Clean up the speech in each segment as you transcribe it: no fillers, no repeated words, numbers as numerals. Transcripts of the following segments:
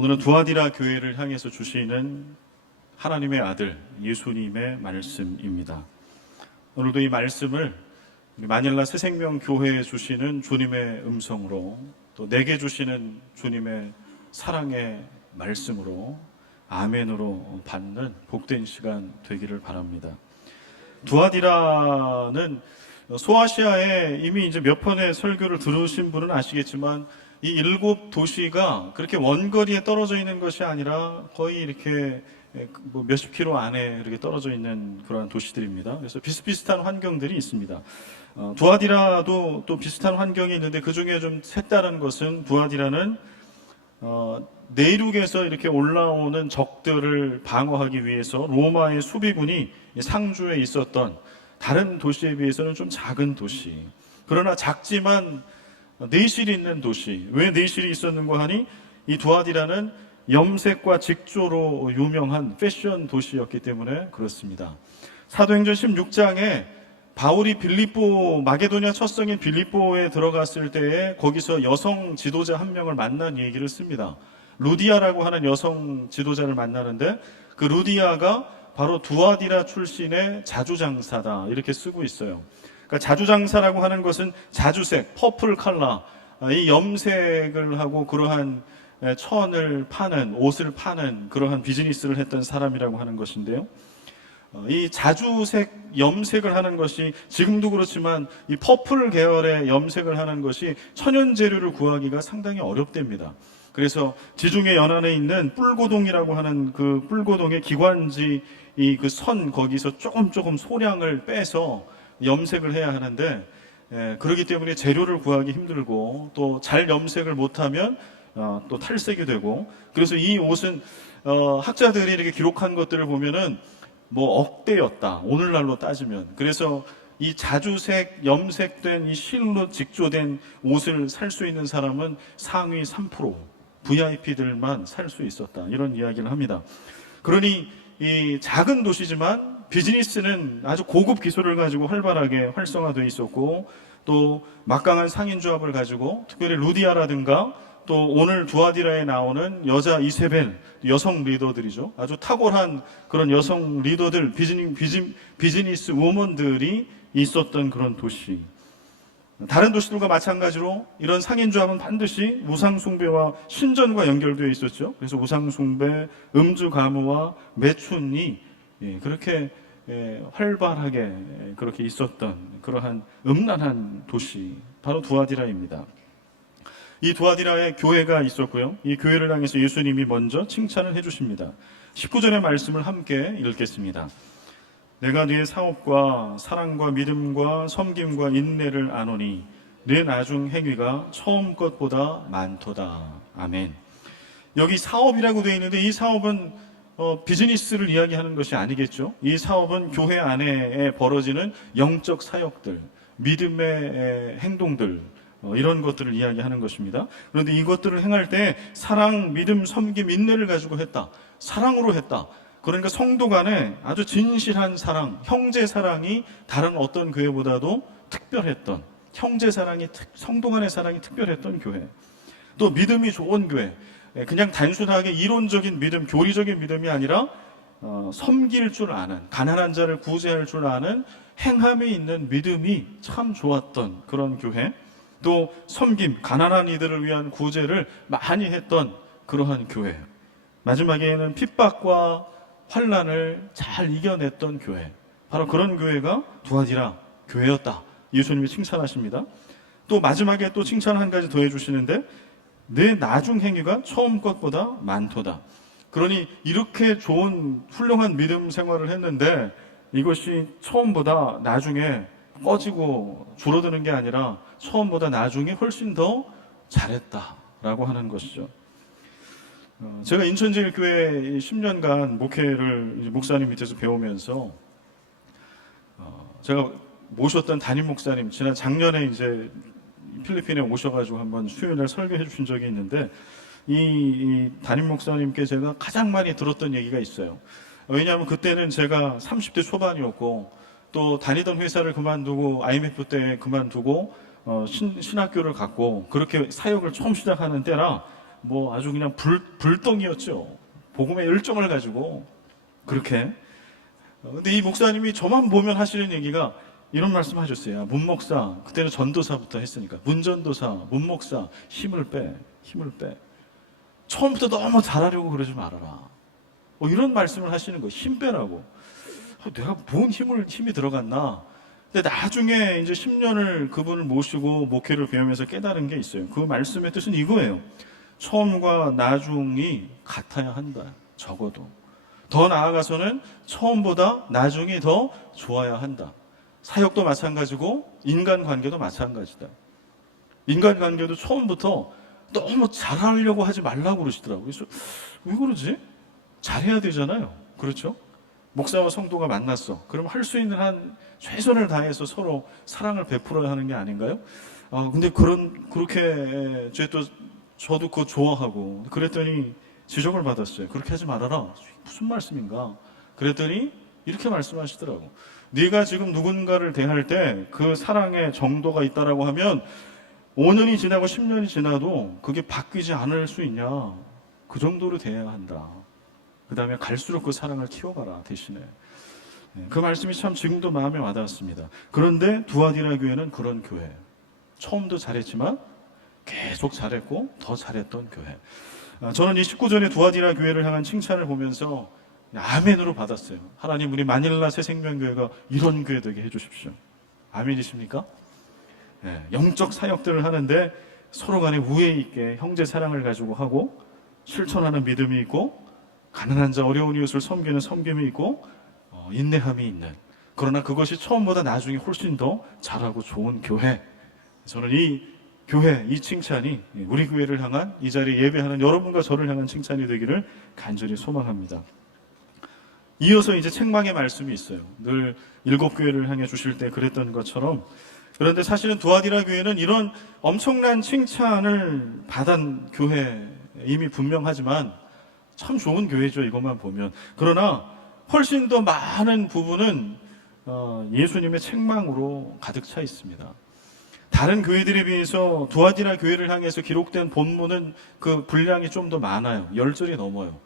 오늘은 두아디라 교회를 향해서 주시는 하나님의 아들 예수님의 말씀입니다. 오늘도 이 말씀을 마닐라 새생명교회에 주시는 주님의 음성으로, 또 내게 주시는 주님의 사랑의 말씀으로 아멘으로 받는 복된 시간 되기를 바랍니다. 두아디라는 소아시아에 이미 이제 몇 번의 설교를 들으신 분은 아시겠지만, 이 7도시가 그렇게 원거리에 떨어져 있는 것이 아니라 거의 이렇게 몇십 킬로 안에 이렇게 떨어져 있는 그러한 도시들입니다. 그래서 비슷비슷한 환경들이 있습니다. 두아디라도 또 비슷한 환경이 있는데, 그 중에 좀 색다른 것은, 두아디라는 내륙에서 이렇게 올라오는 적들을 방어하기 위해서 로마의 수비군이 상주에 있었던 다른 도시에 비해서는 좀 작은 도시, 그러나 작지만 내실이 있는 도시. 왜 내실이 있었는가 하니, 이 두아디라는 염색과 직조로 유명한 패션 도시였기 때문에 그렇습니다. 사도행전 16장에 바울이 마게도냐 첫 성인 빌립보에 들어갔을 때에 거기서 여성 지도자 한 명을 만난 얘기를 씁니다. 루디아라고 하는 여성 지도자를 만나는데, 그 루디아가 바로 두아디라 출신의 자주장사다, 이렇게 쓰고 있어요. 그러니까 자주장사라고 하는 것은 자주색, 퍼플 컬러, 이 염색을 하고 그러한 천을 파는, 옷을 파는 그러한 비즈니스를 했던 사람이라고 하는 것인데요. 이 자주색 염색을 하는 것이 지금도 그렇지만, 이 퍼플 계열의 염색을 하는 것이 천연 재료를 구하기가 상당히 어렵답니다. 그래서 지중해 연안에 있는 뿔고동이라고 하는 그 뿔고동의 기관지, 이 그 선 거기서 조금 소량을 빼서 염색을 해야 하는데, 그렇기 때문에 재료를 구하기 힘들고, 또 잘 염색을 못하면 또 탈색이 되고, 그래서 이 옷은 학자들이 이렇게 기록한 것들을 보면은 억대였다, 오늘날로 따지면. 그래서 이 자주색 염색된 이 실로 직조된 옷을 살 수 있는 사람은 상위 3%, VIP들만 살 수 있었다, 이런 이야기를 합니다. 그러니 이 작은 도시지만 비즈니스는 아주 고급 기술을 가지고 활발하게 활성화되어 있었고, 또 막강한 상인조합을 가지고, 특별히 루디아라든가 또 오늘 두아디라에 나오는 여자 이세벨, 여성 리더들이죠. 아주 탁월한 그런 여성 리더들, 비즈니스 우먼들이 있었던 그런 도시. 다른 도시들과 마찬가지로 이런 상인조합은 반드시 우상숭배와 신전과 연결되어 있었죠. 그래서 우상숭배, 음주가무와 매춘이 그렇게 활발하게 그렇게 있었던 그러한 음란한 도시, 바로 두아디라입니다. 이 두아디라에 교회가 있었고요. 이 교회를 향해서 예수님이 먼저 칭찬을 해주십니다. 19절의 말씀을 함께 읽겠습니다. 내가 네 사업과 사랑과 믿음과 섬김과 인내를 아노니 네 나중 행위가 처음 것보다 많도다. 아멘. 여기 사업이라고 되어 있는데, 이 사업은 비즈니스를 이야기하는 것이 아니겠죠. 이 사업은 교회 안에 벌어지는 영적 사역들, 믿음의 행동들, 이런 것들을 이야기하는 것입니다. 그런데 이것들을 행할 때 사랑, 믿음, 섬김, 인내를 가지고 했다. 사랑으로 했다. 그러니까 성도 간에 아주 진실한 사랑, 형제 사랑이 다른 어떤 교회보다도 특별했던, 형제 사랑이, 성도 간의 사랑이 특별했던 교회. 또 믿음이 좋은 교회. 그냥 단순하게 이론적인 믿음, 교리적인 믿음이 아니라 섬길 줄 아는, 가난한 자를 구제할 줄 아는 행함이 있는 믿음이 참 좋았던 그런 교회. 또 섬김, 가난한 이들을 위한 구제를 많이 했던 그러한 교회. 마지막에는 핍박과 환난을 잘 이겨냈던 교회, 바로 그런 교회가 두아디라 교회였다, 예수님이 칭찬하십니다. 또 마지막에 또 칭찬 한 가지 더 해주시는데, 내 나중 행위가 처음 것보다 많도다. 그러니 이렇게 좋은 훌륭한 믿음 생활을 했는데, 이것이 처음보다 나중에 꺼지고 줄어드는 게 아니라 처음보다 나중에 훨씬 더 잘했다라고 하는 것이죠. 제가 인천제일교회 10년간 목회를 목사님 밑에서 배우면서, 제가 모셨던 담임 목사님, 지난 작년에 이제 필리핀에 오셔가지고 한번 수요일날 설교해 주신 적이 있는데, 이 담임 목사님께 제가 가장 많이 들었던 얘기가 있어요. 왜냐하면 그때는 제가 30대 초반이었고, 또 다니던 회사를 그만두고 IMF 때 그만두고 신학교를 갔고, 그렇게 사역을 처음 시작하는 때라 뭐 아주 그냥 불덩이였죠. 복음의 열정을 가지고 그렇게. 근데 이 목사님이 저만 보면 하시는 얘기가 이런 말씀 하셨어요. 문 목사, 그때는 전도사부터 했으니까 문전도사, 문 목사, 힘을 빼. 처음부터 너무 잘하려고 그러지 말아라. 이런 말씀을 하시는 거예요. 힘 빼라고. 내가 뭔 힘이 들어갔나? 근데 나중에 이제 10년을 그분을 모시고 목회를 배우면서 깨달은 게 있어요. 그 말씀의 뜻은 이거예요. 처음과 나중이 같아야 한다. 적어도. 더 나아가서는 처음보다 나중이 더 좋아야 한다. 사역도 마찬가지고 인간관계도 마찬가지다. 인간관계도 처음부터 너무 잘하려고 하지 말라고 그러시더라고요. 그래서 왜 그러지? 잘해야 되잖아요. 그렇죠? 목사와 성도가 만났어. 그럼 할 수 있는 한 최선을 다해서 서로 사랑을 베풀어야 하는 게 아닌가요? 근데 그렇게 저도 그거 좋아하고 그랬더니 지적을 받았어요. 그렇게 하지 말아라. 무슨 말씀인가? 그랬더니 이렇게 말씀하시더라고. 네가 지금 누군가를 대할 때 그 사랑의 정도가 있다라고 하면 5년이 지나고 10년이 지나도 그게 바뀌지 않을 수 있냐? 그 정도로 대해야 한다. 그 다음에 갈수록 그 사랑을 키워가라, 대신에. 그 말씀이 참 지금도 마음에 와닿았습니다. 그런데 두아디라 교회는 그런 교회. 처음도 잘했지만 계속 잘했고 더 잘했던 교회. 저는 이 19전의 두아디라 교회를 향한 칭찬을 보면서 아멘으로 받았어요. 하나님, 우리 마닐라 새생명교회가 이런 교회 되게 해주십시오. 아멘이십니까? 영적 사역들을 하는데 서로 간에 우애 있게 형제 사랑을 가지고 하고 실천하는 믿음이 있고 가난한 자 어려운 이웃을 섬기는 섬김이 있고 인내함이 있는, 그러나 그것이 처음보다 나중에 훨씬 더 잘하고 좋은 교회. 저는 이 교회, 이 칭찬이 우리 교회를 향한, 이 자리에 예배하는 여러분과 저를 향한 칭찬이 되기를 간절히 소망합니다. 이어서 이제 책망의 말씀이 있어요. 늘 7교회를 향해 주실 때 그랬던 것처럼. 그런데 사실은 두아디라 교회는 이런 엄청난 칭찬을 받은 교회임이 분명하지만 참 좋은 교회죠, 이것만 보면. 그러나 훨씬 더 많은 부분은 예수님의 책망으로 가득 차 있습니다. 다른 교회들에 비해서 두아디라 교회를 향해서 기록된 본문은 그 분량이 좀 더 많아요. 10절이 넘어요.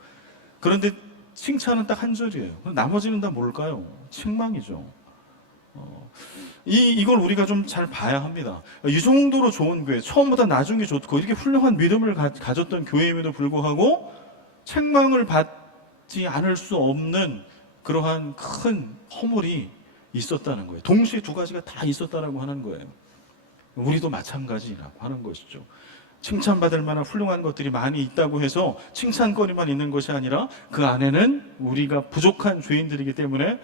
그런데 칭찬은 딱 1절이에요. 나머지는 다 뭘까요? 책망이죠. 이걸 우리가 좀 잘 봐야 합니다. 이 정도로 좋은 교회, 처음보다 나중에 좋고 이렇게 훌륭한 믿음을 가졌던 교회임에도 불구하고 책망을 받지 않을 수 없는 그러한 큰 허물이 있었다는 거예요. 동시에 두 가지가 다 있었다라고 하는 거예요. 우리도 마찬가지라고 하는 것이죠. 칭찬받을 만한 훌륭한 것들이 많이 있다고 해서 칭찬거리만 있는 것이 아니라 그 안에는 우리가 부족한 죄인들이기 때문에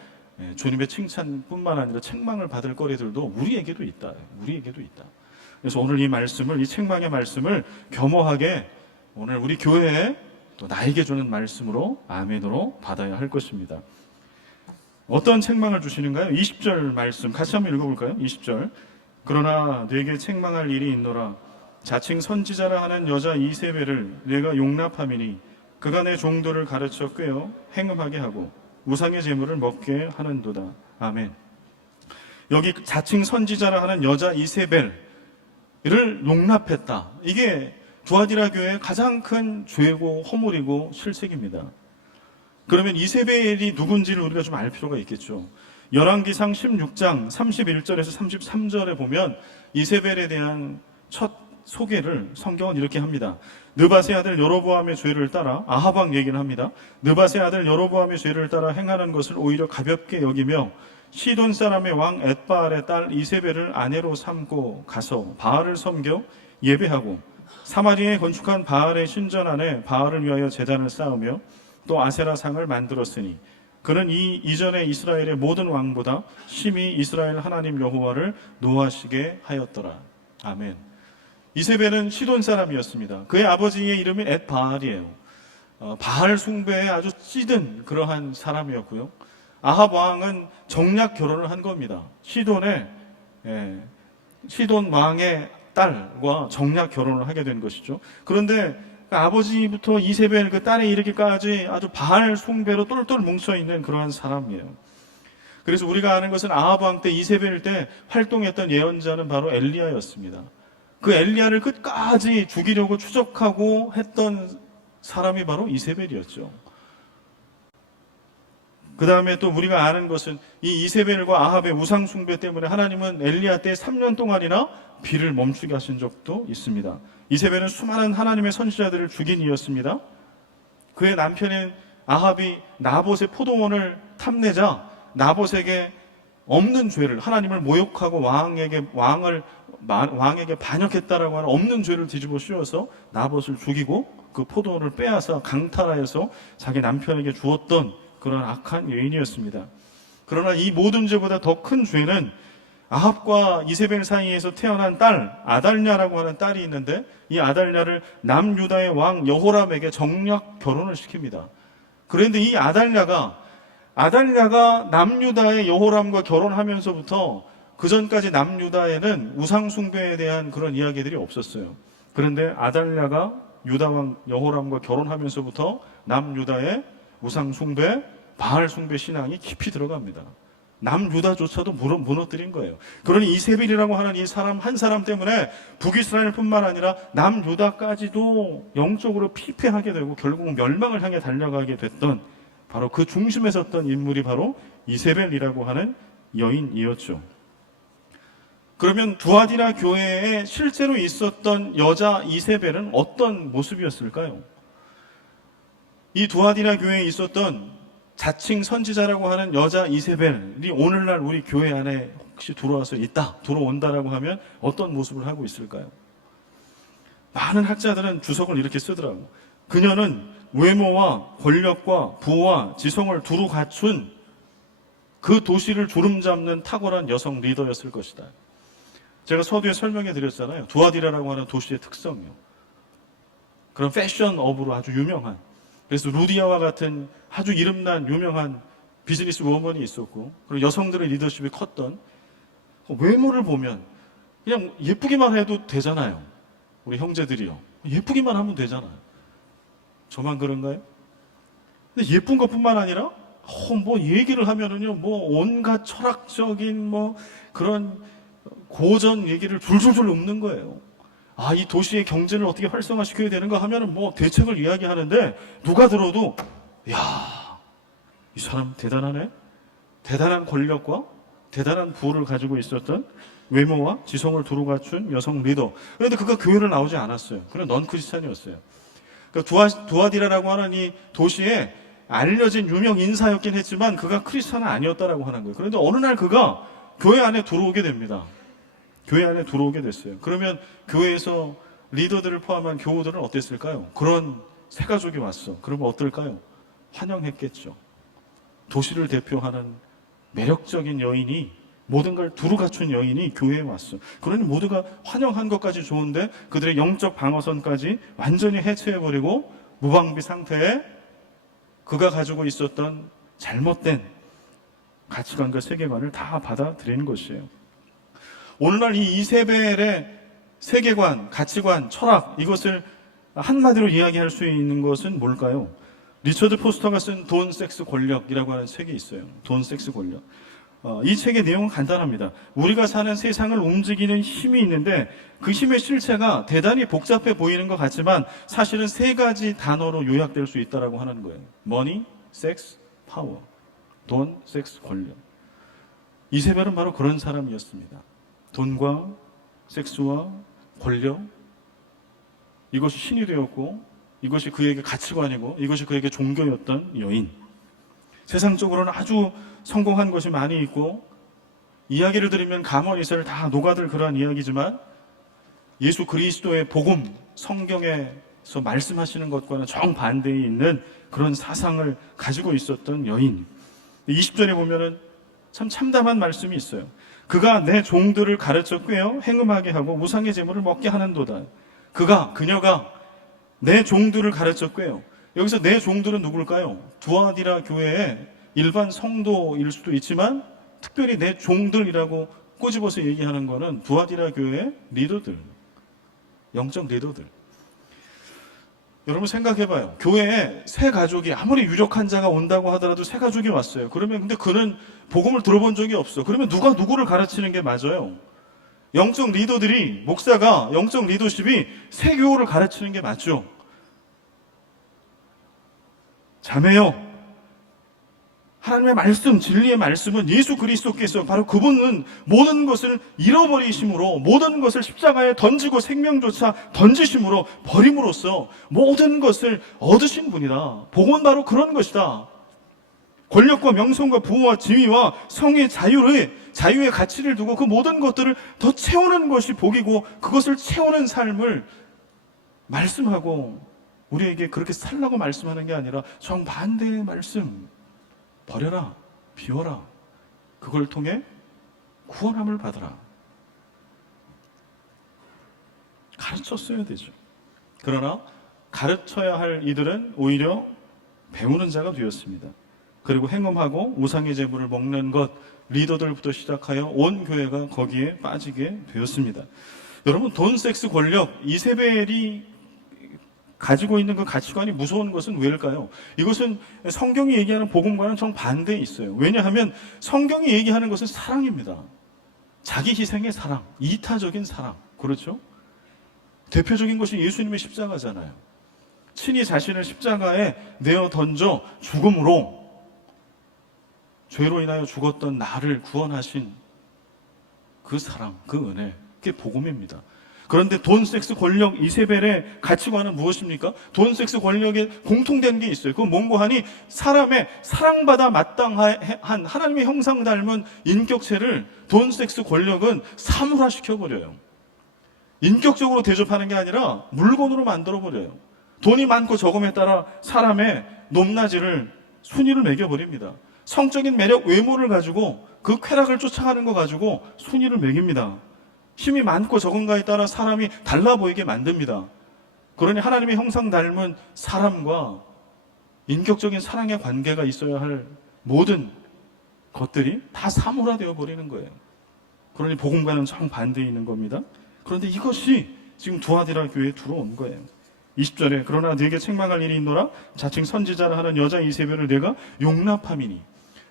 주님의 칭찬뿐만 아니라 책망을 받을 거리들도 우리에게도 있다. 그래서 오늘 이 말씀을, 이 책망의 말씀을 겸허하게 오늘 우리 교회에 또 나에게 주는 말씀으로, 아멘으로 받아야 할 것입니다. 어떤 책망을 주시는가요? 20절 말씀 같이 한번 읽어볼까요? 20절. 그러나 네게 책망할 일이 있노라. 자칭 선지자라 하는 여자 이세벨을 내가 용납함이니 그가 내 종들을 가르쳐 꿰어 행음하게 하고 우상의 제물을 먹게 하는도다. 아멘. 여기 자칭 선지자라 하는 여자 이세벨을 용납했다. 이게 두아디라 교회의 가장 큰 죄고 허물이고 실책입니다. 그러면 이세벨이 누군지를 우리가 좀 알 필요가 있겠죠. 열왕기상 16장 31절에서 33절에 보면 이세벨에 대한 첫 소개를 성경은 이렇게 합니다. 느밧의 아들 여로보암의 죄를 따라, 아합 왕 얘기를 합니다. 느밧의 아들 여로보암의 죄를 따라 행하는 것을 오히려 가볍게 여기며 시돈 사람의 왕 엣바알의 딸 이세벨을 아내로 삼고 가서 바알을 섬겨 예배하고 사마리아에 건축한 바알의 신전 안에 바알을 위하여 제단을 쌓으며 또 아세라 상을 만들었으니 그는 이전에 이스라엘의 모든 왕보다 심히 이스라엘 하나님 여호와를 노하시게 하였더라. 아멘. 이세벨은 시돈 사람이었습니다. 그의 아버지의 이름이 엣바알이에요. 바알 숭배에 아주 찌든 그러한 사람이었고요. 아합 왕은 정략 결혼을 한 겁니다. 시돈 왕의 딸과 정략 결혼을 하게 된 것이죠. 그런데 아버지부터 이세벨 그 딸에 이르기까지 아주 바알 숭배로 똘똘 뭉쳐있는 그러한 사람이에요. 그래서 우리가 아는 것은 아합 왕 때, 이세벨 때 활동했던 예언자는 바로 엘리야였습니다. 그 엘리야를 끝까지 죽이려고 추적하고 했던 사람이 바로 이세벨이었죠. 그 다음에 또 우리가 아는 것은 이 이세벨과 아합의 우상 숭배 때문에 하나님은 엘리야 때 3년 동안이나 비를 멈추게 하신 적도 있습니다. 이세벨은 수많은 하나님의 선지자들을 죽인 이였습니다. 그의 남편인 아합이 나봇의 포도원을 탐내자 나봇에게 없는 죄를, 하나님을 모욕하고 왕에게 반역했다라고 하는 없는 죄를 뒤집어 씌워서 나봇을 죽이고 그 포도원을 빼앗아 강탈하여서 자기 남편에게 주었던 그런 악한 여인이었습니다. 그러나 이 모든 죄보다 더 큰 죄는 아합과 이세벨 사이에서 태어난 딸 아달랴라고 하는 딸이 있는데, 이 아달랴를 남유다의 왕 여호람에게 정략 결혼을 시킵니다. 그런데 이 아달랴가 남유다의 여호람과 결혼하면서부터 그 전까지 남유다에는 우상숭배에 대한 그런 이야기들이 없었어요. 그런데 아달랴가 유다왕 여호람과 결혼하면서부터 남유다의 우상숭배, 바알숭배 신앙이 깊이 들어갑니다. 남유다조차도 무너뜨린 거예요. 그러니 이세벨이라고 하는 이 사람 한 사람 때문에 북이스라엘뿐만 아니라 남유다까지도 영적으로 피폐하게 되고 결국 멸망을 향해 달려가게 됐던, 바로 그 중심에 섰던 인물이 바로 이세벨이라고 하는 여인이었죠. 그러면 두아디라 교회에 실제로 있었던 여자 이세벨은 어떤 모습이었을까요? 이 두아디라 교회에 있었던 자칭 선지자라고 하는 여자 이세벨이 오늘날 우리 교회 안에 혹시 들어온다라고 하면 어떤 모습을 하고 있을까요? 많은 학자들은 주석을 이렇게 쓰더라고요. 그녀는 외모와 권력과 부와 지성을 두루 갖춘 그 도시를 주름잡는 탁월한 여성 리더였을 것이다. 제가 서두에 설명해 드렸잖아요. 두아디라라고 하는 도시의 특성이요. 그런 패션업으로 아주 유명한, 그래서 루디아와 같은 아주 이름난 유명한 비즈니스 워먼이 있었고, 그리고 여성들의 리더십이 컸던, 외모를 보면 그냥 예쁘기만 해도 되잖아요. 우리 형제들이요. 예쁘기만 하면 되잖아요. 저만 그런가요? 근데 예쁜 것뿐만 아니라 뭐 얘기를 하면은요, 뭐 온갖 철학적인 뭐 그런 고전 얘기를 줄줄줄 읊는 거예요. 아, 이 도시의 경제를 어떻게 활성화시켜야 되는가 하면은 뭐 대책을 이야기하는데, 누가 들어도 야, 이 사람 대단하네. 대단한 권력과 대단한 부를 가지고 있었던 외모와 지성을 두루 갖춘 여성 리더. 그런데 그가 교회를 나오지 않았어요. 그는 넌 크리스찬이었어요. 그러니까 두아디라라고 하는 이 도시에 알려진 유명 인사였긴 했지만 그가 크리스찬은 아니었다라고 하는 거예요. 그런데 어느 날 그가 교회 안에 들어오게 됩니다. 교회 안에 들어오게 됐어요. 그러면 교회에서 리더들을 포함한 교우들은 어땠을까요? 그런 새 가족이 왔어. 그러면 어떨까요? 환영했겠죠. 도시를 대표하는 매력적인 여인이, 모든 걸 두루 갖춘 여인이 교회에 왔어. 그러니 모두가 환영한 것까지 좋은데 그들의 영적 방어선까지 완전히 해체해버리고 무방비 상태에 그가 가지고 있었던 잘못된 가치관과 세계관을 다 받아들이는 것이에요. 오늘날 이 이세벨의 세계관, 가치관, 철학, 이것을 한마디로 이야기할 수 있는 것은 뭘까요? 리처드 포스터가 쓴 돈, 섹스, 권력이라고 하는 책이 있어요. 돈, 섹스, 권력. 이 책의 내용은 간단합니다. 우리가 사는 세상을 움직이는 힘이 있는데 그 힘의 실체가 대단히 복잡해 보이는 것 같지만 사실은 세 가지 단어로 요약될 수 있다고 하는 거예요. 머니, 섹스, 파워. 돈, 섹스, 권력. 이세벨은 바로 그런 사람이었습니다. 돈과 섹스와 권력, 이것이 신이 되었고 이것이 그에게 가치관이고 이것이 그에게 종교였던 여인. 세상적으로는 아주 성공한 것이 많이 있고 이야기를 들으면 가문이설 다 녹아들 그러한 이야기지만 예수 그리스도의 복음, 성경에서 말씀하시는 것과는 정반대에 있는 그런 사상을 가지고 있었던 여인. 20절에 보면은 참 참담한 말씀이 있어요. 그가 내 종들을 가르쳐 꿰어 행음하게 하고 우상의 제물을 먹게 하는도다. 그녀가 내 종들을 가르쳐 꿰어. 여기서 내 종들은 누굴까요? 두아디라 교회의 일반 성도일 수도 있지만 특별히 내 종들이라고 꼬집어서 얘기하는 거는 두아디라 교회의 리더들, 영적 리더들. 여러분 생각해봐요. 교회에 새 가족이 아무리 유력한 자가 온다고 하더라도 새 가족이 왔어요. 그러면 근데 그는 복음을 들어본 적이 없어. 그러면 누가 누구를 가르치는 게 맞아요? 영적 리더들이, 목사가 영적 리더십이 세교를 가르치는 게 맞죠. 자매요, 하나님의 말씀, 진리의 말씀은 예수 그리스도께서 바로 그분은 모든 것을 잃어버리심으로, 모든 것을 십자가에 던지고 생명조차 던지심으로 버림으로써 모든 것을 얻으신 분이다. 복음은 바로 그런 것이다. 권력과 명성과 부와 지위와 성의 자유의 가치를 두고 그 모든 것들을 더 채우는 것이 복이고, 그것을 채우는 삶을 말씀하고 우리에게 그렇게 살라고 말씀하는 게 아니라 정반대의 말씀, 버려라, 비워라, 그걸 통해 구원함을 받아라, 가르쳤어야 되죠. 그러나 가르쳐야 할 이들은 오히려 배우는 자가 되었습니다. 그리고 행음하고 우상의 제물을 먹는 것, 리더들부터 시작하여 온 교회가 거기에 빠지게 되었습니다. 여러분, 돈, 섹스, 권력, 이세벨이 가지고 있는 그 가치관이 무서운 것은 왜일까요? 이것은 성경이 얘기하는 복음과는 정반대에 있어요. 왜냐하면 성경이 얘기하는 것은 사랑입니다. 자기 희생의 사랑, 이타적인 사랑. 그렇죠? 대표적인 것이 예수님의 십자가잖아요. 친히 자신을 십자가에 내어 던져 죽음으로 죄로 인하여 죽었던 나를 구원하신 그 사랑, 그 은혜, 그게 복음입니다. 그런데 돈, 섹스, 권력, 이세벨의 가치관은 무엇입니까? 돈, 섹스, 권력에 공통된 게 있어요. 그건 뭔고 하니 사람의 사랑받아 마땅한 하나님의 형상 닮은 인격체를 돈, 섹스, 권력은 사물화시켜버려요. 인격적으로 대접하는 게 아니라 물건으로 만들어버려요. 돈이 많고 적음에 따라 사람의 높낮이를, 순위를 매겨버립니다. 성적인 매력, 외모를 가지고 그 쾌락을 쫓아가는 거 가지고 순위를 매깁니다. 힘이 많고 적은가에 따라 사람이 달라 보이게 만듭니다. 그러니 하나님의 형상 닮은 사람과 인격적인 사랑의 관계가 있어야 할 모든 것들이 다 사물화되어 버리는 거예요. 그러니 복음과는 정반대에 있는 겁니다. 그런데 이것이 지금 두아디라 교회에 들어온 거예요. 20절에 그러나 네게 책망할 일이 있노라, 자칭 선지자라 하는 여자 이세벨을 내가 용납함이니.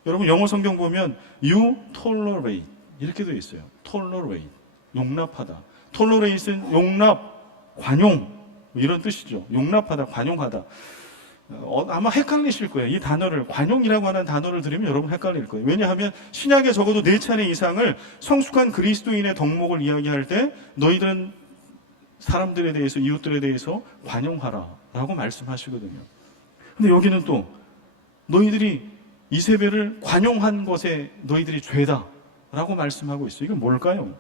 여러분, 영어 성경 보면 you tolerate 이렇게 되어 있어요. tolerate, 용납하다. tolerate는 용납, 관용 이런 뜻이죠. 용납하다, 관용하다. 아마 헷갈리실 거예요. 이 단어를, 관용이라고 하는 단어를 들으면 여러분 헷갈릴 거예요. 왜냐하면 신약에 적어도 4차례 이상을 성숙한 그리스도인의 덕목을 이야기할 때 너희들은 사람들에 대해서, 이웃들에 대해서 관용하라 라고 말씀하시거든요. 근데 여기는 또 너희들이 이세벨을 관용한 것에 너희들이 죄다 라고 말씀하고 있어요. 이건 뭘까요?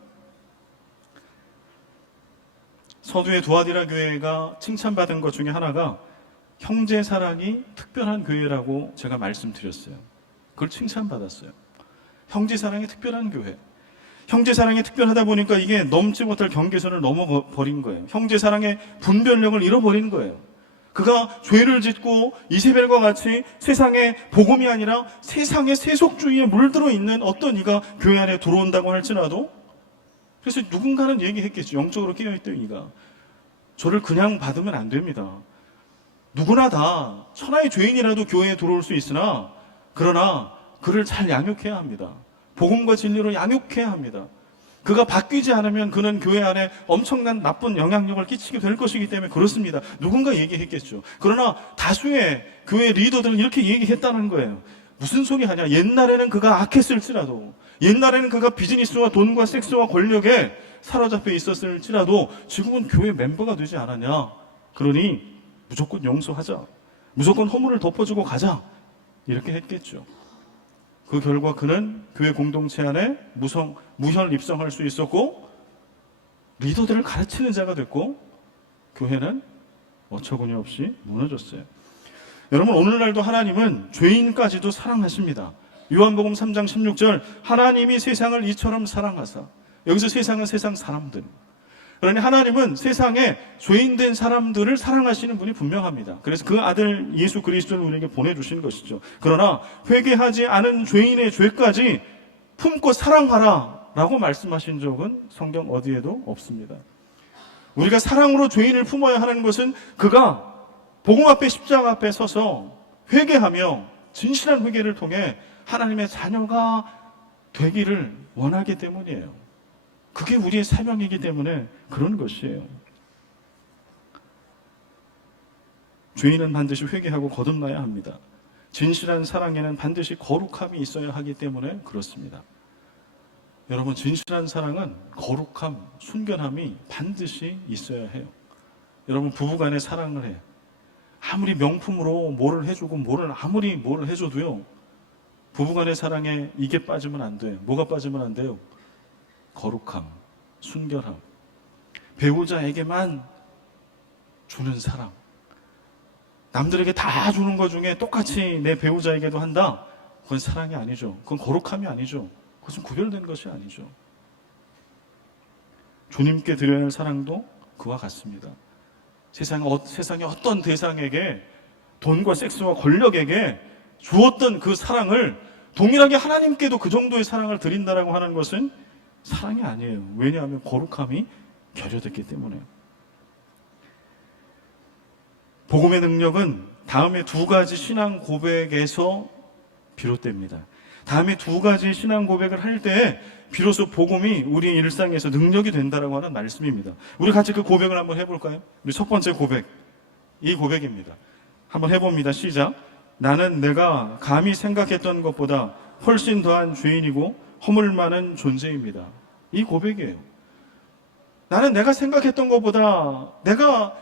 서두에 두아디라 교회가 칭찬받은 것 중에 하나가 형제 사랑이 특별한 교회라고 제가 말씀드렸어요. 그걸 칭찬받았어요. 형제 사랑이 특별한 교회. 형제 사랑이 특별하다 보니까 이게 넘지 못할 경계선을 넘어버린 거예요. 형제 사랑의 분별력을 잃어버린 거예요. 그가 죄를 짓고 이세벨과 같이 세상의 복음이 아니라 세상의 세속주의에 물들어 있는 어떤 이가 교회 안에 들어온다고 할지라도, 그래서 누군가는 얘기했겠죠. 영적으로 깨어있던 이가 저를 그냥 받으면 안 됩니다. 누구나 다 천하의 죄인이라도 교회에 들어올 수 있으나, 그러나 그를 잘 양육해야 합니다. 복음과 진리로 양육해야 합니다. 그가 바뀌지 않으면 그는 교회 안에 엄청난 나쁜 영향력을 끼치게 될 것이기 때문에 그렇습니다. 누군가 얘기했겠죠. 그러나 다수의 교회 리더들은 이렇게 얘기했다는 거예요. 무슨 소리 하냐. 옛날에는 그가 악했을지라도, 옛날에는 그가 비즈니스와 돈과 섹스와 권력에 사로잡혀 있었을지라도 지금은 교회 멤버가 되지 않았냐. 그러니 무조건 용서하자, 무조건 허물을 덮어주고 가자, 이렇게 했겠죠. 그 결과 그는 교회 공동체 안에 무혈 입성할 수 있었고 리더들을 가르치는 자가 됐고, 교회는 어처구니 없이 무너졌어요. 여러분, 오늘날도 하나님은 죄인까지도 사랑하십니다. 요한복음 3장 16절, 하나님이 세상을 이처럼 사랑하사. 여기서 세상은 세상 사람들. 그러니 하나님은 세상에 죄인된 사람들을 사랑하시는 분이 분명합니다. 그래서 그 아들 예수 그리스도를 우리에게 보내주신 것이죠. 그러나 회개하지 않은 죄인의 죄까지 품고 사랑하라 라고 말씀하신 적은 성경 어디에도 없습니다. 우리가 사랑으로 죄인을 품어야 하는 것은 그가 복음 앞에, 십자가 앞에 서서 회개하며 진실한 회개를 통해 하나님의 자녀가 되기를 원하기 때문이에요. 그게 우리의 사명이기 때문에 그런 것이에요. 죄인은 반드시 회개하고 거듭나야 합니다. 진실한 사랑에는 반드시 거룩함이 있어야 하기 때문에 그렇습니다. 여러분, 진실한 사랑은 거룩함, 순결함이 반드시 있어야 해요. 여러분, 부부간에 사랑을 해. 아무리 명품으로 뭐를 해주고 아무리 뭐를 해줘도요, 부부간의 사랑에 이게 빠지면 안 돼요. 뭐가 빠지면 안 돼요? 거룩함, 순결함. 배우자에게만 주는 사랑. 남들에게 다 주는 것 중에 똑같이 내 배우자에게도 한다? 그건 사랑이 아니죠. 그건 거룩함이 아니죠. 그것은 구별된 것이 아니죠. 주님께 드려야 할 사랑도 그와 같습니다. 세상의 어떤 대상에게, 돈과 섹스와 권력에게 주었던 그 사랑을 동일하게 하나님께도 그 정도의 사랑을 드린다라고 하는 것은 사랑이 아니에요. 왜냐하면 거룩함이 결여됐기 때문에. 복음의 능력은 다음에 두 가지 신앙 고백에서 비롯됩니다. 다음에 두 가지 신앙 고백을 할 때 비로소 복음이 우리 일상에서 능력이 된다라고 하는 말씀입니다. 우리 같이 그 고백을 한번 해볼까요? 우리 첫 번째 고백, 이 고백입니다. 한번 해봅니다. 시작. 나는 내가 감히 생각했던 것보다 훨씬 더한 죄인이고 허물 많은 존재입니다. 이 고백이에요. 나는 내가 생각했던 것보다, 내가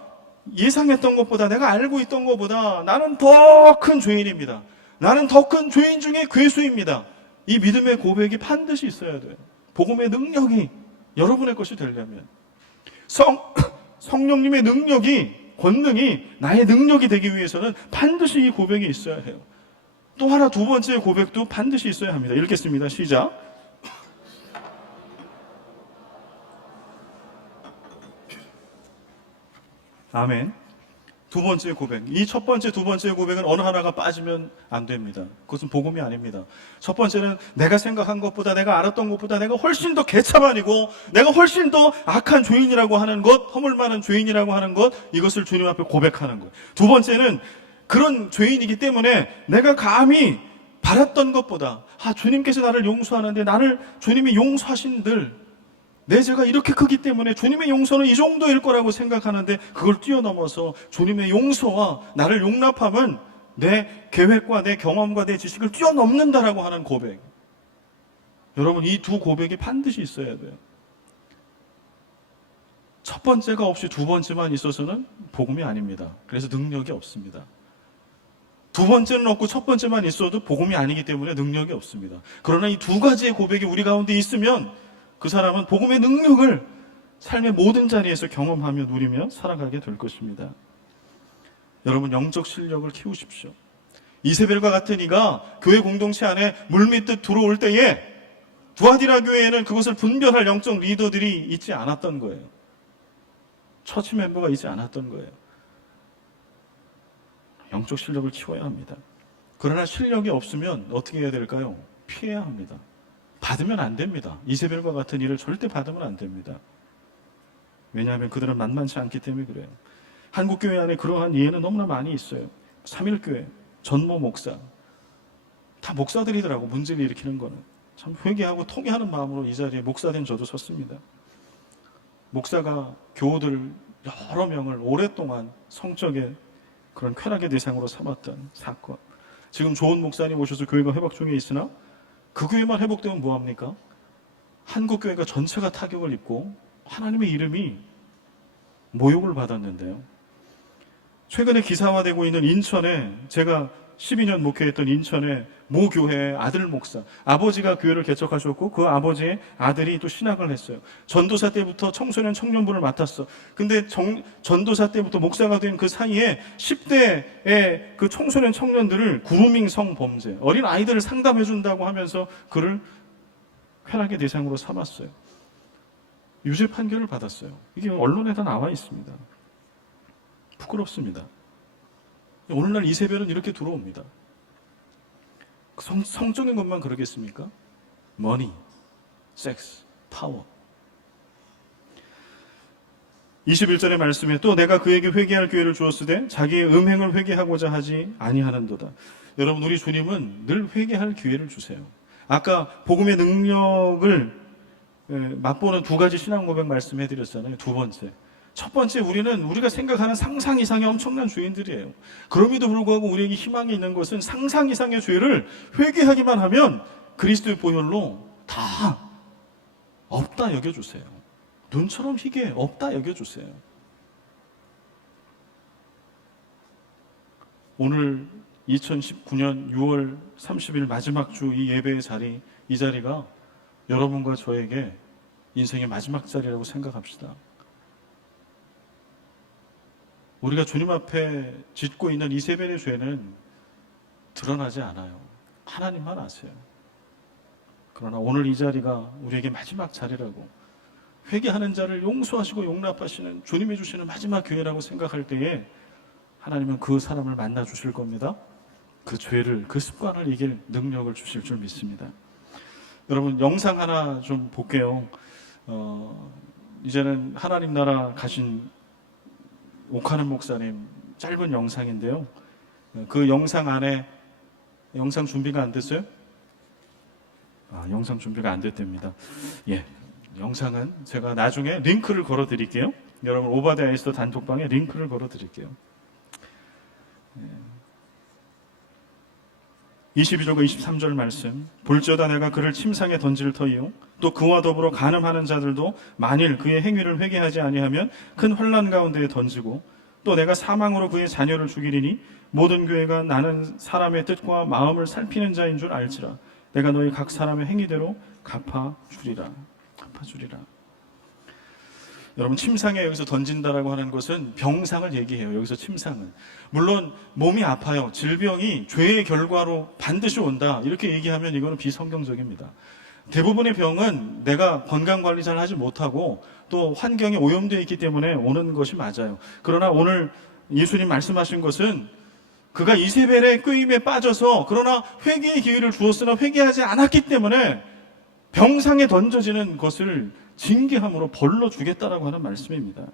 예상했던 것보다, 내가 알고 있던 것보다 나는 더 큰 죄인입니다. 나는 더 큰 죄인 중에 괴수입니다. 이 믿음의 고백이 반드시 있어야 돼요. 복음의 능력이 여러분의 것이 되려면. 성령님의 능력이, 권능이 나의 능력이 되기 위해서는 반드시 이 고백이 있어야 해요. 또 하나, 두 번째 고백도 반드시 있어야 합니다. 읽겠습니다. 시작. 아멘. 두 번째 고백. 이 첫 번째, 두 번째 고백은 어느 하나가 빠지면 안 됩니다. 그것은 복음이 아닙니다. 첫 번째는 내가 생각한 것보다, 내가 알았던 것보다 내가 훨씬 더 개차반이고, 내가 훨씬 더 악한 죄인이라고 하는 것, 허물 많은 죄인이라고 하는 것, 이것을 주님 앞에 고백하는 것. 두 번째는 그런 죄인이기 때문에 내가 감히 바랐던 것보다, 주님께서 나를 용서하는데 나를 주님이 용서하신들, 내 죄가 이렇게 크기 때문에 주님의 용서는 이 정도일 거라고 생각하는데 그걸 뛰어넘어서 주님의 용서와 나를 용납함은 내 계획과 내 경험과 내 지식을 뛰어넘는다라고 하는 고백. 여러분, 이 두 고백이 반드시 있어야 돼요. 첫 번째가 없이 두 번째만 있어서는 복음이 아닙니다. 그래서 능력이 없습니다. 두 번째는 없고 첫 번째만 있어도 복음이 아니기 때문에 능력이 없습니다. 그러나 이 두 가지의 고백이 우리 가운데 있으면 그 사람은 복음의 능력을 삶의 모든 자리에서 경험하며 누리며 살아가게 될 것입니다. 여러분, 영적 실력을 키우십시오. 이세벨과 같은 이가 교회 공동체 안에 물밀듯 들어올 때에 두아디라 교회에는 그것을 분별할 영적 리더들이 있지 않았던 거예요. 처치 멤버가 있지 않았던 거예요. 영적 실력을 키워야 합니다. 그러나 실력이 없으면 어떻게 해야 될까요? 피해야 합니다. 받으면 안 됩니다. 이세벨과 같은 일을 절대 받으면 안 됩니다. 왜냐하면 그들은 만만치 않기 때문에 그래요. 한국교회 안에 그러한 예는 너무나 많이 있어요. 3.1교회, 전모 목사, 다 목사들이더라고. 문제를 일으키는 거는. 참 회개하고 통회하는 마음으로 이 자리에 목사된 저도 섰습니다. 목사가 교우들 여러 명을 오랫동안 성적의 그런 쾌락의 대상으로 삼았던 사건. 지금 좋은 목사님 오셔서 교회가 회복 중에 있으나 그 교회만 회복되면 뭐합니까? 한국교회가 전체가 타격을 입고 하나님의 이름이 모욕을 받았는데요. 최근에 기사화되고 있는 인천에, 제가 12년 목회했던 인천의 모 교회의 아들 목사, 아버지가 교회를 개척하셨고 그 아버지의 아들이 또 신학을 했어요. 전도사 때부터 청소년 청년부를 맡았어. 근데 전도사 때부터 목사가 된 그 사이에 10대의 그 청소년 청년들을 그루밍 성범죄, 어린 아이들을 상담해 준다고 하면서 그를 쾌락의 대상으로 삼았어요. 유죄 판결을 받았어요. 이게 언론에 다 나와 있습니다. 부끄럽습니다. 오늘날 이세벨은 이렇게 들어옵니다. 성적인 것만 그러겠습니까? 머니, 섹스, 파워. 21절의 말씀에 또 내가 그에게 회개할 기회를 주었으되 자기의 음행을 회개하고자 하지 아니하는도다. 여러분, 우리 주님은 늘 회개할 기회를 주세요. 아까 복음의 능력을 맛보는 두 가지 신앙 고백 말씀해드렸잖아요. 두 번째. 첫 번째, 우리가 생각하는 상상 이상의 엄청난 죄인들이에요. 그럼에도 불구하고 우리에게 희망이 있는 것은 상상 이상의 죄를 회개하기만 하면 그리스도의 보혈로 다 없다 여겨주세요. 눈처럼 희게 없다 여겨주세요. 오늘 2019년 6월 30일 마지막 주 이 예배의 자리, 이 자리가 여러분과 저에게 인생의 마지막 자리라고 생각합시다. 우리가 주님 앞에 짓고 있는 이세벨의 죄는 드러나지 않아요. 하나님만 아세요. 그러나 오늘 이 자리가 우리에게 마지막 자리라고, 회개하는 자를 용서하시고 용납하시는 주님이 주시는 마지막 기회라고 생각할 때에 하나님은 그 사람을 만나 주실 겁니다. 그 죄를, 그 습관을 이길 능력을 주실 줄 믿습니다. 여러분, 영상 하나 좀 볼게요. 이제는 하나님 나라 가신 옥하는 목사님 짧은 영상인데요. 그 영상 안에, 영상 준비가 안 됐어요? 영상 준비가 안 됐답니다. 예, 영상은 제가 나중에 링크를 걸어 드릴게요. 여러분, 오바댜 에스더 단톡방에 링크를 걸어 드릴게요. 22절과 23절 말씀. 볼지어다 내가 그를 침상에 던질 터이요 또 그와 더불어 간음하는 자들도 만일 그의 행위를 회개하지 아니하면 큰 환난 가운데에 던지고, 또 내가 사망으로 그의 자녀를 죽이리니 모든 교회가 나는 사람의 뜻과 마음을 살피는 자인 줄 알지라. 내가 너희 각 사람의 행위대로 갚아주리라. 여러분, 침상에 여기서 던진다라고 하는 것은 병상을 얘기해요. 여기서 침상은 물론 몸이 아파요. 질병이 죄의 결과로 반드시 온다, 이렇게 얘기하면 이거는 비성경적입니다. 대부분의 병은 내가 건강관리 잘 하지 못하고 또 환경에 오염되어 있기 때문에 오는 것이 맞아요. 그러나 오늘 예수님 말씀하신 것은 그가 이세벨의 꾀임에 빠져서, 그러나 회개의 기회를 주었으나 회개하지 않았기 때문에 병상에 던져지는 것을 징계함으로 벌로 주겠다라고 하는 말씀입니다.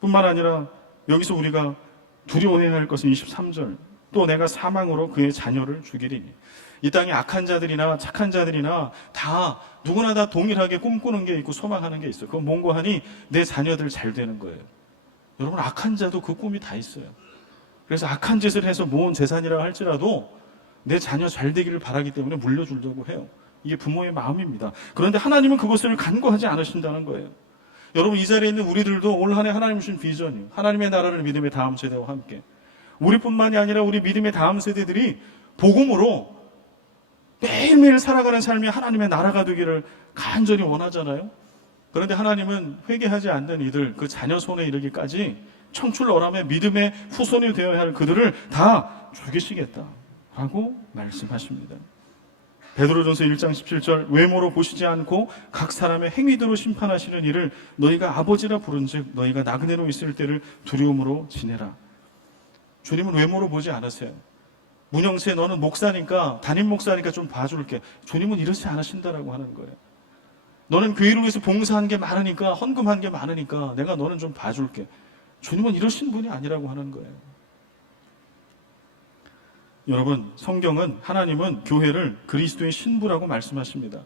뿐만 아니라 여기서 우리가 두려워해야 할 것은 23절. 또 내가 사망으로 그의 자녀를 죽이리니. 이 땅에 악한 자들이나 착한 자들이나 다 누구나 다 동일하게 꿈꾸는 게 있고 소망하는 게 있어요. 그건 뭔고 하니 내 자녀들 잘 되는 거예요. 여러분, 악한 자도 그 꿈이 다 있어요. 그래서 악한 짓을 해서 모은 재산이라 할지라도 내 자녀 잘 되기를 바라기 때문에 물려주려고 해요. 이게 부모의 마음입니다. 그런데 하나님은 그것을 간과하지 않으신다는 거예요. 여러분, 이 자리에 있는 우리들도 올 한 해 하나님 주신 비전이에요. 하나님의 나라를 믿음의 다음 세대와 함께. 우리뿐만이 아니라 우리 믿음의 다음 세대들이 복음으로 매일매일 살아가는 삶이 하나님의 나라가 되기를 간절히 원하잖아요. 그런데 하나님은 회개하지 않는 이들, 그 자녀 손에 이르기까지 청출어람의 믿음의 후손이 되어야 할 그들을 다 죽이시겠다라고 말씀하십니다. 베드로전서 1장 17절. 외모로 보시지 않고 각 사람의 행위대로 심판하시는 이를 너희가 아버지라 부른즉 너희가 나그네로 있을 때를 두려움으로 지내라. 주님은 외모로 보지 않으세요. 문영세, 너는 목사니까, 담임 목사니까 좀 봐줄게. 주님은 이렇지 않으신다라고 하는 거예요. 너는 교회를 위해서 봉사한 게 많으니까, 헌금한 게 많으니까 내가 너는 좀 봐줄게. 주님은 이러신 분이 아니라고 하는 거예요. 여러분, 성경은, 하나님은 교회를 그리스도의 신부라고 말씀하십니다.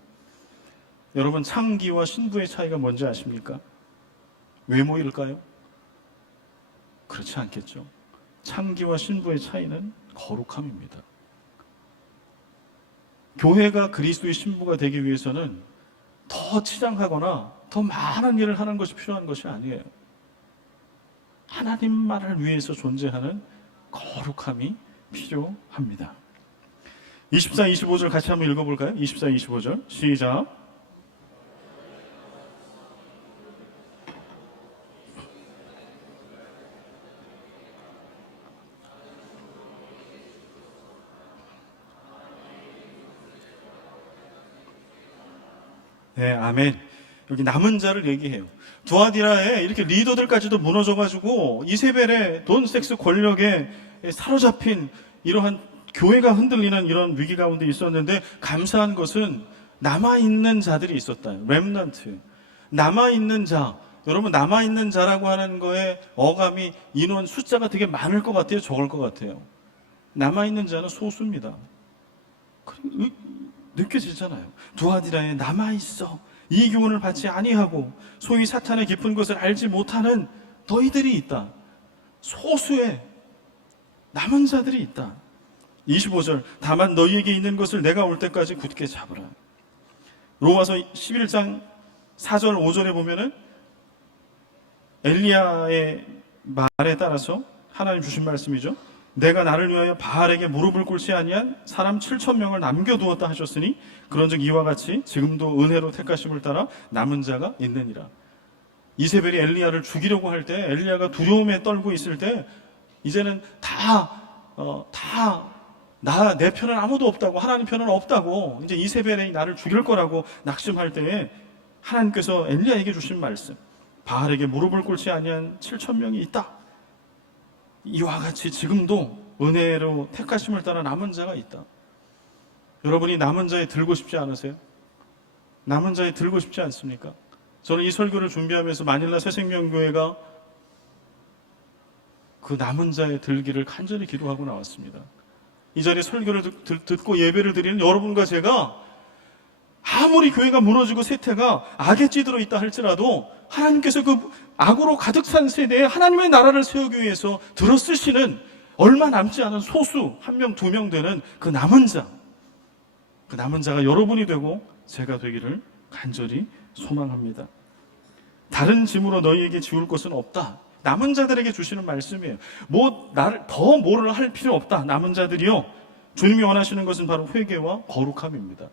여러분, 창기와 신부의 차이가 뭔지 아십니까? 외모일까요? 그렇지 않겠죠. 창기와 신부의 차이는 거룩함입니다. 교회가 그리스도의 신부가 되기 위해서는 더 치장하거나 더 많은 일을 하는 것이 필요한 것이 아니에요. 하나님만을 위해서 존재하는 거룩함이 필요합니다. 24, 25절 같이 한번 읽어볼까요? 24, 25절 시작. 네, 아멘. 여기 남은 자를 얘기해요. 두아디라에 이렇게 리더들까지도 무너져가지고 이세벨의 돈, 섹스, 권력에 사로잡힌 이러한 교회가 흔들리는 이런 위기 가운데 있었는데, 감사한 것은 남아있는 자들이 있었다. 렘넌트. 남아있는 자. 여러분, 남아있는 자라고 하는 거에 어감이, 인원 숫자가 되게 많을 것 같아요? 적을 것 같아요? 남아있는 자는 소수입니다. 느껴지잖아요. 두아디라에 남아있어. 이 교훈을 받지 아니하고 소위 사탄의 깊은 것을 알지 못하는 너희들이 있다. 소수의 남은 자들이 있다. 25절, 다만 너희에게 있는 것을 내가 올 때까지 굳게 잡으라. 로마서 11장 4절 5절에 보면은 엘리야의 말에 따라서 하나님 주신 말씀이죠. 내가 나를 위하여 바알에게 무릎을 꿇지 아니한 사람 7,000명을 남겨두었다 하셨으니 그런즉 이와 같이 지금도 은혜로 택하심을 따라 남은 자가 있느니라. 이세벨이 엘리야를 죽이려고 할 때, 엘리야가 두려움에 떨고 있을 때 이제는 내 편은 아무도 없다고, 하나님 편은 없다고, 이제 이세벨이 나를 죽일 거라고 낙심할 때에 하나님께서 엘리야에게 주신 말씀, 바알에게 무릎을 꿇지 아니한 7,000명이 있다. 이와 같이 지금도 은혜로 택하심을 따라 남은 자가 있다. 여러분이 남은 자에 들고 싶지 않으세요? 남은 자에 들고 싶지 않습니까? 저는 이 설교를 준비하면서 마닐라 새생명교회가 그 남은 자에 들기를 간절히 기도하고 나왔습니다. 이 자리에 설교를 듣고 예배를 드리는 여러분과 제가 아무리 교회가 무너지고 세태가 악에 찌들어 있다 할지라도 하나님께서 그 악으로 가득 찬 세대에 하나님의 나라를 세우기 위해서 들어쓰시는 얼마 남지 않은 소수 1명, 2명 되는 그 남은 자가 여러분이 되고 제가 되기를 간절히 소망합니다. 다른 짐으로 너희에게 지울 것은 없다. 남은 자들에게 주시는 말씀이에요. 뭐를 할 필요 없다. 남은 자들이요. 주님이 원하시는 것은 바로 회개와 거룩함입니다.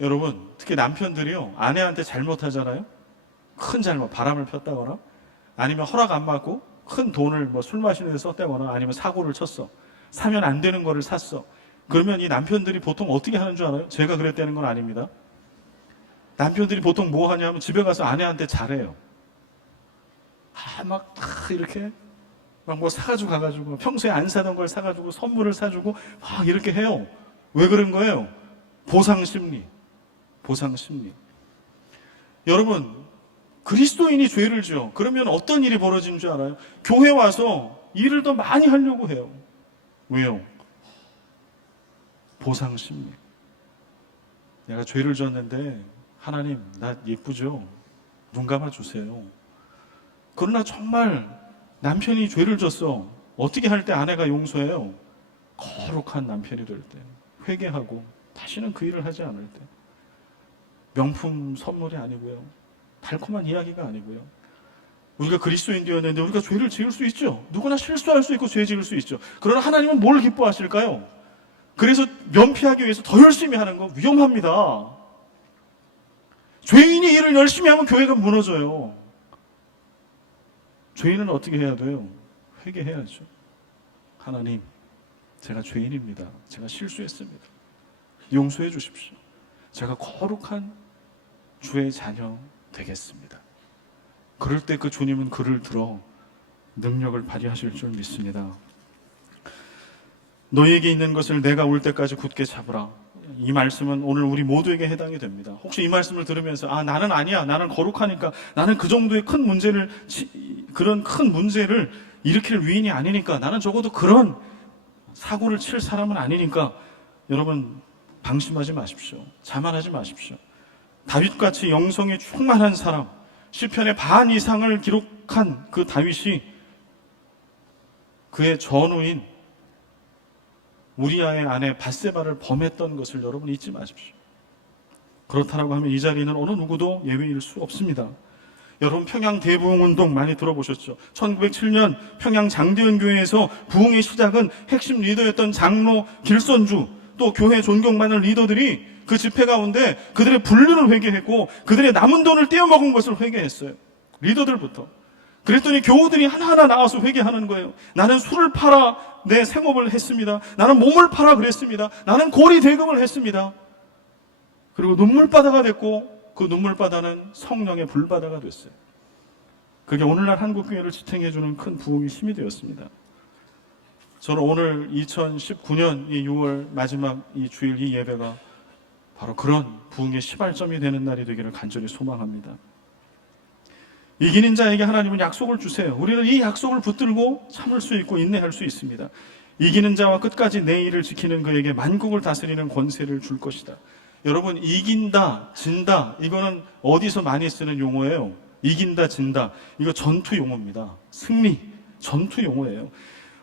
여러분, 특히 남편들이요, 아내한테 잘못하잖아요. 큰 잘못, 바람을 폈다거나, 아니면 허락 안 받고 큰 돈을 술 마시는 데 썼다거나, 아니면 사고를 쳤어. 사면 안 되는 거를 샀어. 그러면 이 남편들이 보통 어떻게 하는 줄 알아요? 제가 그랬다는 건 아닙니다. 남편들이 보통 뭐 하냐면 집에 가서 아내한테 잘해요. 이렇게 뭐 사가지고 가가지고 평소에 안 사던 걸 사가지고 선물을 사주고 막 이렇게 해요. 왜 그런 거예요? 보상 심리. 여러분, 그리스도인이 죄를 지어. 그러면 어떤 일이 벌어지는 줄 알아요? 교회 와서 일을 더 많이 하려고 해요. 왜요? 보상 심리. 내가 죄를 지었는데 하나님, 나 예쁘죠? 눈 감아주세요. 그러나 정말 남편이 죄를 졌어. 어떻게 할 때 아내가 용서해요? 거룩한 남편이 될 때, 회개하고 다시는 그 일을 하지 않을 때. 명품 선물이 아니고요, 달콤한 이야기가 아니고요. 우리가 그리스도인 되었는데 우리가 죄를 지을 수 있죠. 누구나 실수할 수 있고 죄 지을 수 있죠. 그러나 하나님은 뭘 기뻐하실까요? 그래서 면피하기 위해서 더 열심히 하는 거 위험합니다. 죄인이 일을 열심히 하면 교회가 무너져요. 죄인은 어떻게 해야 돼요? 회개해야죠. 하나님, 제가 죄인입니다. 제가 실수했습니다. 용서해 주십시오. 제가 거룩한 주의 자녀 되겠습니다. 그럴 때 그 주님은 그를 들어 능력을 발휘하실 줄 믿습니다. 너희에게 있는 것을 내가 올 때까지 굳게 잡으라. 이 말씀은 오늘 우리 모두에게 해당이 됩니다. 혹시 이 말씀을 들으면서 나는 아니야, 나는 거룩하니까, 나는 그 정도의 그런 큰 문제를 일으킬 위인이 아니니까, 나는 적어도 그런 사고를 칠 사람은 아니니까, 여러분 방심하지 마십시오. 자만하지 마십시오. 다윗같이 영성이 충만한 사람, 시편의 반 이상을 기록한 그 다윗이 그의 전우인 우리아의 아내 밧세바를 범했던 것을 여러분 잊지 마십시오. 그렇다라고 하면 이 자리는 어느 누구도 예외일 수 없습니다. 여러분, 평양 대부흥운동 많이 들어보셨죠? 1907년 평양 장대현교회에서 부흥의 시작은 핵심 리더였던 장로 길선주, 또 교회 존경받는 리더들이 그 집회 가운데 그들의 불륜을 회개했고 그들의 남은 돈을 떼어먹은 것을 회개했어요. 리더들부터. 그랬더니 교우들이 하나하나 나와서 회개하는 거예요. 나는 술을 팔아 내 생업을 했습니다. 나는 몸을 팔아 그랬습니다. 나는 고리 대금을 했습니다. 그리고 눈물바다가 됐고 그 눈물바다는 성령의 불바다가 됐어요. 그게 오늘날 한국교회를 지탱해주는 큰 부흥의 힘이 되었습니다. 저는 오늘 2019년 이 6월 마지막 이 주일 이 예배가 바로 그런 부흥의 시발점이 되는 날이 되기를 간절히 소망합니다. 이기는 자에게 하나님은 약속을 주세요. 우리는 이 약속을 붙들고 참을 수 있고 인내할 수 있습니다. 이기는 자와 끝까지 내 일을 지키는 그에게 만국을 다스리는 권세를 줄 것이다. 여러분, 이긴다, 진다, 이거는 어디서 많이 쓰는 용어예요? 이긴다, 진다. 이거 전투 용어입니다. 승리, 전투 용어예요.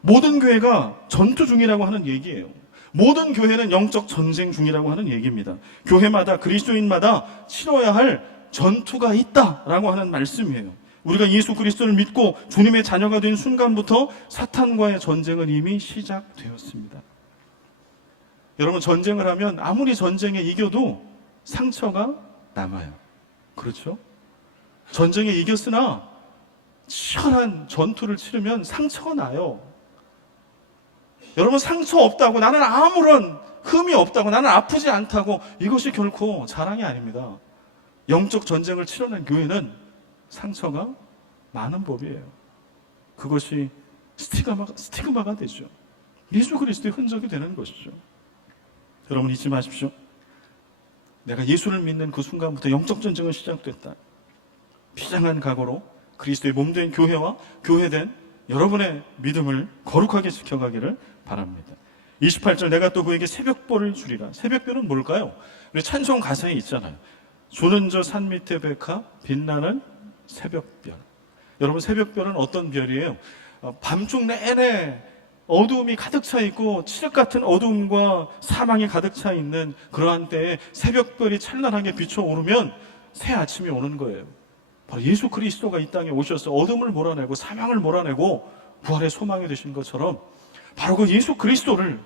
모든 교회가 전투 중이라고 하는 얘기예요. 모든 교회는 영적 전쟁 중이라고 하는 얘기입니다. 교회마다, 그리스도인마다 치러야 할 전투가 있다라고 하는 말씀이에요. 우리가 예수 그리스도를 믿고 주님의 자녀가 된 순간부터 사탄과의 전쟁은 이미 시작되었습니다. 여러분, 전쟁을 하면 아무리 전쟁에 이겨도 상처가 남아요. 그렇죠? 전쟁에 이겼으나 치열한 전투를 치르면 상처가 나요. 여러분, 상처 없다고, 나는 아무런 흠이 없다고, 나는 아프지 않다고, 이것이 결코 자랑이 아닙니다. 영적 전쟁을 치러낸 교회는 상처가 많은 법이에요. 그것이 스티그마가 되죠. 예수 그리스도의 흔적이 되는 것이죠. 여러분, 잊지 마십시오. 내가 예수를 믿는 그 순간부터 영적 전쟁은 시작됐다. 비장한 각오로 그리스도의 몸된 교회와 교회된 여러분의 믿음을 거룩하게 지켜가기를 바랍니다. 28절, 내가 또 그에게 새벽별을 주리라. 새벽별은 뭘까요? 우리 찬송 가사에 있잖아요. 주는 저 산 밑에 백화 빛나는 새벽별. 여러분, 새벽별은 어떤 별이에요? 밤중 내내 어두움이 가득 차 있고 칠흑 같은 어두움과 사망이 가득 차 있는 그러한 때에 새벽별이 찬란하게 비춰오르면 새 아침이 오는 거예요. 바로 예수 그리스도가 이 땅에 오셔서 어둠을 몰아내고 사망을 몰아내고 부활의 소망이 되신 것처럼 바로 그 예수 그리스도를,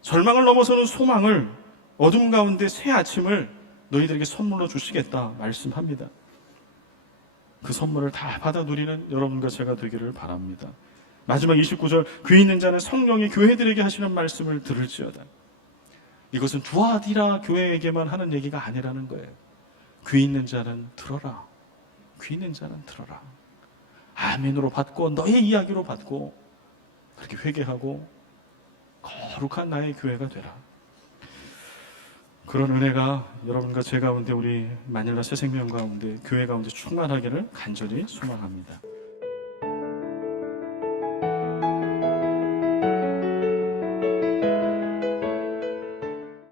절망을 넘어서는 소망을, 어둠 가운데 새 아침을 너희들에게 선물로 주시겠다 말씀합니다. 그 선물을 다 받아 누리는 여러분과 제가 되기를 바랍니다. 마지막 29절, 귀 있는 자는 성령이 교회들에게 하시는 말씀을 들을지어다. 이것은 두아디라 교회에게만 하는 얘기가 아니라는 거예요. 귀 있는 자는 들어라. 귀 있는 자는 들어라. 아멘으로 받고 너의 이야기로 받고 그렇게 회개하고 거룩한 나의 교회가 되라. 그런 은혜가 여러분과 제 가운데, 우리 마닐라 새생명 가운데, 교회 가운데 충만하기를 간절히 소망합니다.